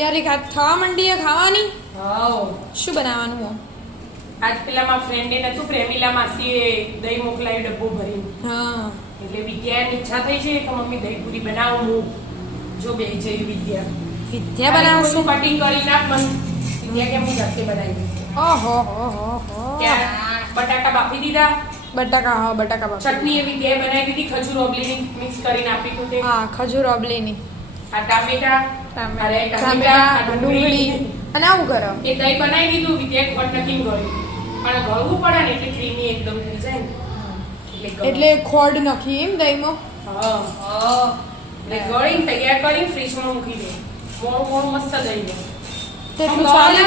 તૈયારી થવા માંડી છે ખાવાની? હાઉ. શું બનાવવાનું હો આજ પેલામાં ફ્રેન્ડે નતું પ્રેમિલા માસીએ દહીં મોકલાવી ડબ્બો ભરીને. હા. એટલે વિદ્યાની ઈચ્છા થઈ છે કે મમ્મી દહીં પૂરી બનાવું હું જો બે જઈ વિદ્યા. વિદ્યા બનાવશું? કટિંગ કરી નાખ મન વિદ્યા કે હું જાતે બનાવી ઓહો હો હો હો. બટાકા બાફી દીધા. બટાકા હા બટાકા બાફી. ચટણી એ વિદ્યાએ બનાવી દીધી ખજૂર ઓબલીની મિક્સ કરીને આપી તું તે. હા ખજૂર ઓબલીની. આ ટામેટા અરે ટામેટા ડુંગળી. અને આવું ગરમ એ દહીં બનાવી દીધું એક ખોટ નથી ગળ્યું. પણ ગળવું પડે ને એટલે ક્રીમી એકદમ થઈ જાય ને. એટલે ખોડ નખી એમ દહીંમાં? હા એટલે ગળીને તૈયાર કરીને ફ્રીજમાં મૂકી દે. મોણું મોણું મસ્ત દહીં દે એટલું ચાલે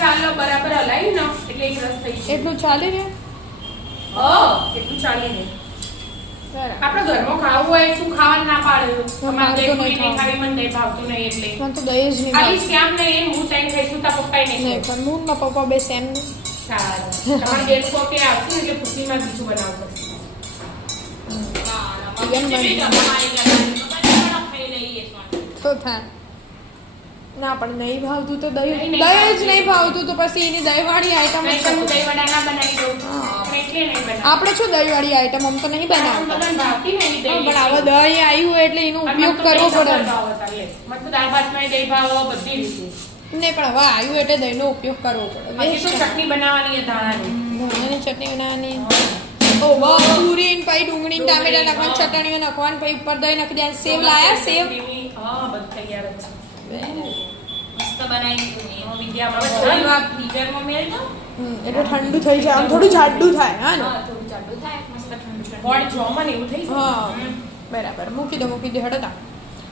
ચાલો બરાબર હલાવી ને એટલે એક રસ થઈ જાય. એટલું ચાલે ને? હા એટલું ચાલી બરાબર આપણે ઘરમાં ખાવું હોય શું ખાવાનું ના પાડે મારે અમારે તો ખાવી. મને નહીં ભાવતું નહીં એટલે. મને તો દહીં જ નહીં ખાલી. શ્યામ ને એમ હું ટાઈમ ખાઈશું તાર પપ્પાએ નહીં પણ હું ને પપ્પા બે સેમ ને. સારું. તમારે બે આવશે ને એટલે પૂછીમાં બીજું બનાવવું પડશે તો થાય. ના પણ નહીં ભાવતું તો દહીં. દહીં જ નહીં ભાવતું તો પછી એની દહીંવાળી આઈટમ નહીં દહીં વડા ના બનાવી આપણે શું દહીંવાળી આઈટમ આમ તો નહીં બનાવતા. દહીં પણ હવે દહીં આવ્યું હોય એટલે એનો ઉપયોગ કરવો પડે. ભાવે દહીં નહીં પણ હવે આવ્યું એટલે દહીંનો ઉપયોગ કરવો પડે. શું ચટણી બનાવવાની ધાણાની? ધાણાની ચટણી બનાવવાની. ઓ વાહ પૂરી ને પછી ડુંગળી ટામેટા નાખવાની ચટણીઓ નાખવાની પછી ઉપર દહીં નાખી દે સેવ લાયા સેવ? હા બધું તૈયાર છે. મસ્ત બનાવી દીધું એમાં વિદ્યામાં હવે બધા થોડી વાર ફ્રીઝરમાં મેળ દો. એટલે ઠંડુ થઈ જાય આમ થોડું જાડું થાય હા ને? થોડું જાડું થાય, મસ્ત ઠંડુ એવું થઈ જાય? હા. બરાબર મૂકી દો મૂકી દે હડતા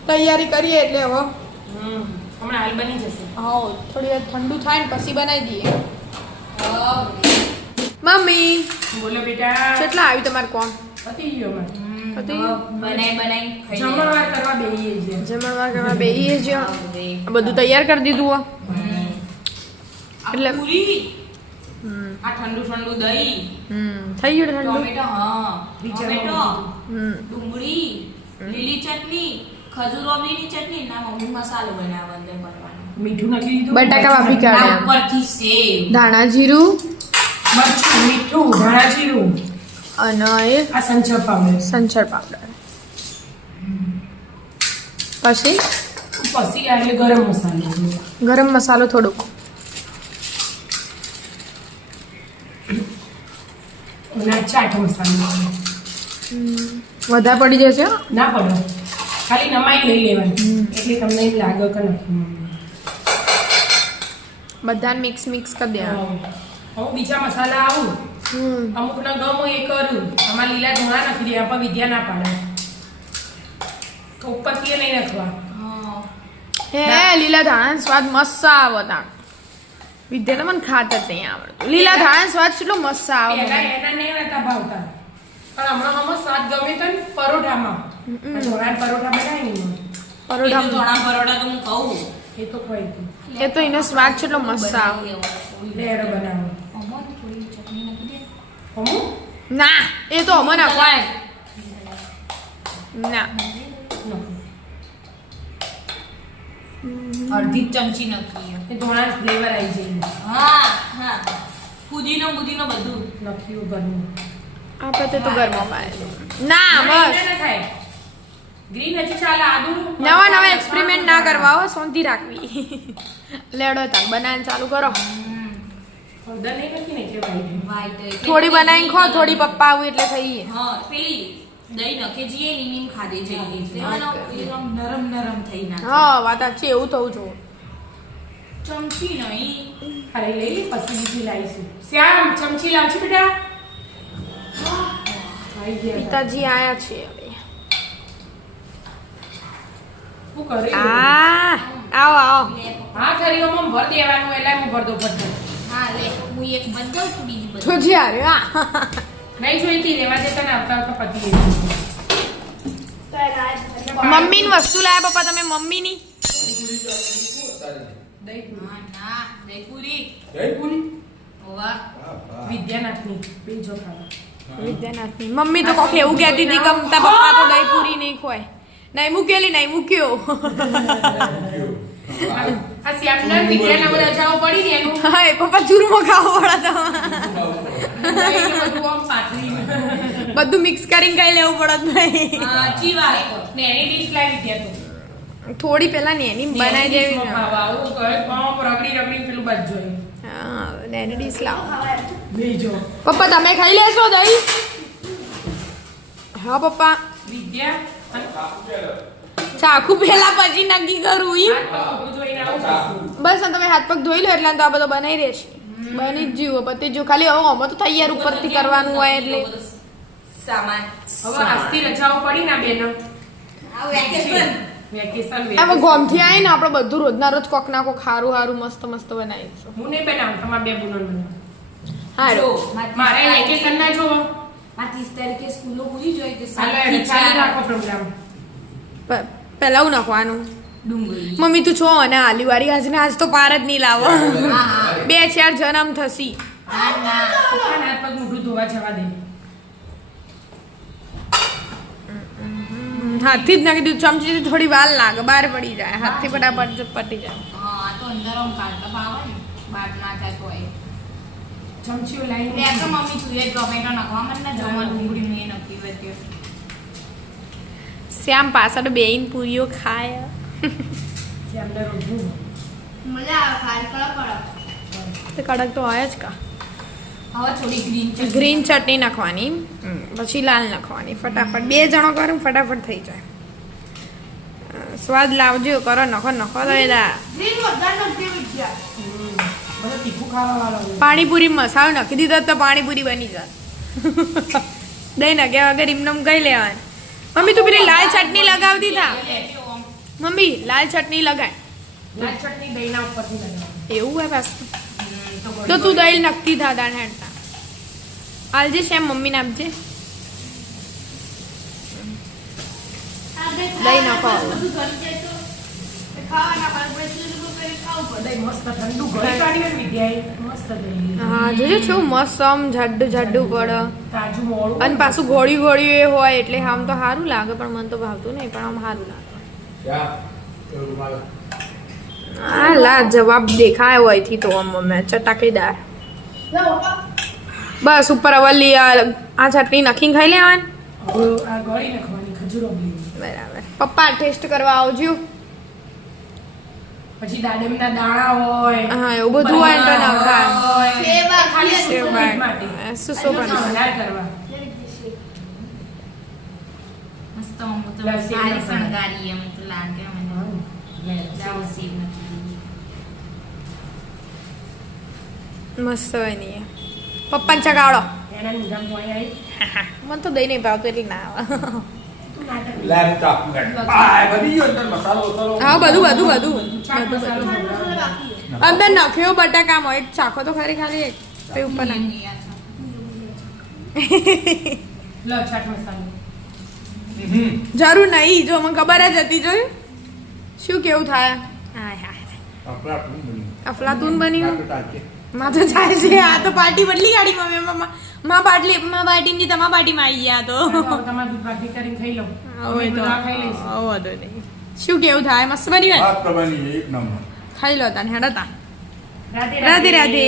તૈયારી કરીએ એટલે હવે. હમ. હમણાં હાલ બની જશે. હા થોડી વાર ઠંડુ થાય ને પછી બનાવી દઈએ. મમ્મી! બોલો બેટા. કેટલા આવ્યું તમારે કોણ? પતી ગયો. જમણવાર કરવા બેહીએ છીએ બધે. તૈયાર કરી દીધું એટલે- આ ઠંડુ ઠંડુ દહીં. થઈ ગયું ઠંડુ? ટોમેટો હા. ટોમેટો ડુંગળી લીલી ચટણી ખજૂર ઓબલીની ચટણી ના મમ્મી મસાલો બનાવવા અંદર કરવાનો મીઠું નાખી દીધું બટાકા બાફી કાઢ્યા. ઉપરથી સેવ. ધાણા જીરું. મીઠું ધાણા જીરું. અને એ આ સંચર પાવડર. સંચર પાવડર. પછી? પછી એટલે ગરમ મસાલો ગરમ મસાલો થોડોક. ચાટ મસાલો. વધારે પડી જશે ના પડો. ખાલી નમાઈ લઈ લેવાની. એટલે તમને એમ લાગે કે નથી બધાને મિક્સ મિક્સ કરી દેવાનું. હા. હું બીજા મસાલા આવું. અમુક ના ગમો એ કરું આમાં લીલા ધોણા નાખી દે આપા વિદ્યા ના પાડે. તો ઉપરથી એ નહીં નાખવા હે લીલા ધાણા સ્વાદ મસ્ત આવે તા વિદ્યાને મને ખાતર જ નહીં આવડતું. લીલા ધાણા સ્વાદ કેટલો મસ્ત આવે એના નહીં નતા ભાવતા. પણ હમણાં હમણાં સ્વાદ ગમે તો ને પરોઠામાં. ધોળા પરોઠા બનાવી નહીં એ તો પરોઠા પરોઠા તો હું કહું. એ તો ખવાય એ તો એનો સ્વાદ કેટલો મસ્ત આવે. લેડો બનાવો. થોડી ચટણી નાખી દે. હમું? ના એ તો અમને નાખવાય ના. અડધી ચમચી નાખી એ. ધોળા ફ્લેવર આવી જાય. હા હા. ફુદીનો બુદીનો બધું. નાખ્યું ઘરનું આપણે તે તો ઘરમાં પાડે ના બસ. ગ્રીન હજી ચાલે આદુ નવા નવા એક્સપેરિમેન્ટ ના કરવા હો શાંતિ રાખવી. લેડો તાર બનાવીને ચાલુ કરો હળદર નહીં નાખી ને એટલે ભાઈ વ્હાઈટ થોડી બનાવીને ખો થોડી પપ્પા આવું એટલે થઈ હા પેલી દહીં નખે જઈએ ને નીમ ખાધે આમ નરમ નરમ થઈ ના હા વાત છે એવું થવું જો ચમચી નહીં. અરે લઈ લે પછી બીજી લાવીશું. શ્યામ ચમચી લાવશું બેટા. પિતાજી આયા છે હવે. શું કરે? આ આવો આવો. હા ખરી થરીઓમાં ભર દેવાનું એટલે હું ભર દઉં ફટફટ હા લે હું એક બંધ તું બીજી બંધ તો જ્યારે આ નહીં જોઈતી રેવા દેતા ને આવતા આવતા પતી ગઈ મમ્મીની વસ્તુ લાયા પપ્પા તમે હા ના વિદ્યાનાથની મમ્મી તો કોક એવું કહેતી હતી ગમતા પપ્પા તો દહીં પૂરી નહીં ખોય નહીં મૂકેલી નહીં મૂક્યો. આ શ્યામના વિદ્યાના બધા રજાઓ પડી ને એનું. હા એ પપ્પા ચૂરમો ખાવો પડે તો. બધું આમ પાથરીને. બધું મિક્સ કરીને કઈ લેવું પડત નહીં. સાચી વાત ને એની ડીશ લાવી વિદ્યા તો. થોડી પેલા ને એની બનાવી દેવી રગડી રગડી પેલું બાજુ જોઈએ હા નેની ડીશ લાવો. પપ્પા તમે ખાઈ લેશો દહીં? હા પપ્પા. વિદ્યા? ચાખુ પેલા પછી નક્કી કરું ઈ. બસ તમે હાથ પગ ધોઈ લો એટલે તો આ બધો બનાવી રહેશે. બની જ જીવો પતિ જો ખાલી હવે અમે તો તૈયાર ઉપરથી કરવાનું હોય એટલે. સામાન. હવે આજથી રજાઓ પડી ને આ આ વેકેશન. વેકેશન ગોમથી આવી ને આપણે બધું રોજના રોજ કોક ના કોક સારું સારું મસ્ત મસ્ત બનાવીશું હું નહીં બનાવું તમારા બે બુનો બનાવું. મારે વેકેશન ના જોવો. આ ત્રીસ તારીખે સ્કૂલો પૂરી જોઈ તે હાલો સાતથી એને ચાલુ ચાર. રાખો પ્રોગ્રામ પ- પેલા હું નાખવાનું? મમ્મી તું છો અને આલી વારી? આજ ને આજ તો પાર જ નહીં લાવો. બે ચાર જન્મ થશી. ના ના પપ્પાના હાથ પગ મોઢું ધોવા જવા દે. હાથથી જ નાખી દીધું. ચમચીથી થોડી વાર લાગે બહાર પડી જાય. હાથથી ફટાફટ જ પટી જાય. હા આ તો અંદર આમ કાઢતા ભાવે ને. બાર ના જતો હોય ચમચીઓ બે તો મમ્મી તું એ ટોમેટો નાખવા. મને ને જમવા ડુંગળી મેં નક્કી શ્યામ પાછળ બેન પૂરીઓ ખાય. કડક તો કડક તો હોય જ કા? ગ્રીન ચટણી. ગ્રીન નાખવાની પછી લાલ નાખવાની. ફટાફટ બે જણો કરું ફટાફટ થઈ જાય. સ્વાદ લાવજો કરો નખો નખો હોય. પાણીપુરી મસાલો નાખી દીધો તો પાણીપુરી બની જાય દહીં નાખ્યા વગર એમનેમ કઈ લેવાની? મમ્મી તું પેલી લાલ ચટણી લગાવતી થા મમ્મી લાલ ચટણી લગાય. લાલ ચટણી દહીંના ઉપરથી લગાવવાની. એવું હોય બસ તો તો દહીં નક્કી થા દાણ હેડતા. આલજે શેમ મમ્મીને આપજે દહીં નાખો હા. જોજો છું મસ્ત આમ જાડું જાડું પડે અને પાછું ગોળી ગોળી એ હોય એટલે આમ તો સારું લાગે પણ મને તો ભાવતું નહીં પણ આમ સારું લાગે. હા લા જવાબ દેખાય હોયથી તો આમ અમે ચટાકેદાર. બસ ઉપર અવલી આ આ ચટણી નખીને ખાઈ લેવાની? હવે આ ગળી નાખવાની ખજૂરો બી બરાબર. પપ્પા ટેસ્ટ કરવા આવજો. પછી દાડમના દાણા હોય હા એવું બધું હોય ને તો નખાય હોય. ખાલી સેવા. માટે. સુસો પણ સંભાળ કરવા. મસ્ત આમ તો સારી. શણગારી એમ તો લાગે મને. સેવ મસ્ત બની પપ્પાને ચગાવડો. એના નિધાન પોઈ આવી. મને તો દહીં નહીં ભાવતું એટલે ના આવે. લેપટોપ આ બધી ગયો અંદર મસાલો વસાલો. હા બધું બધું બધું. મસાલો અંદર નખ્યો બટાકામાં એક ચાખો તો ખરી ખાલી એક પછી ઉપર નાખ. લો ચાટ મસાલો. જરૂર નહીં. જો મને ખબર જ હતી જોયું? શું કેવું થાય. અફલાતુન બન્યું. માં તો જાય છે. આ તો પાર્ટી બદલી ગાડી મમ્મી મમ્મા માં બાટલી માં બાટી ની તમા બાટી માં આવી ગયા તો. હવે તમારે દૂધ ભાખરી કરીને ખાઈ લો હવે તો ખાઈ લઈશ. આવો વાંધો નહીં. શું કેવું થાય? મસ્ત બની ને? વાત પ્રમાણે એક નંબર. ખાઈ લો તાને હેડો તા રાધે રાધે. રાધે.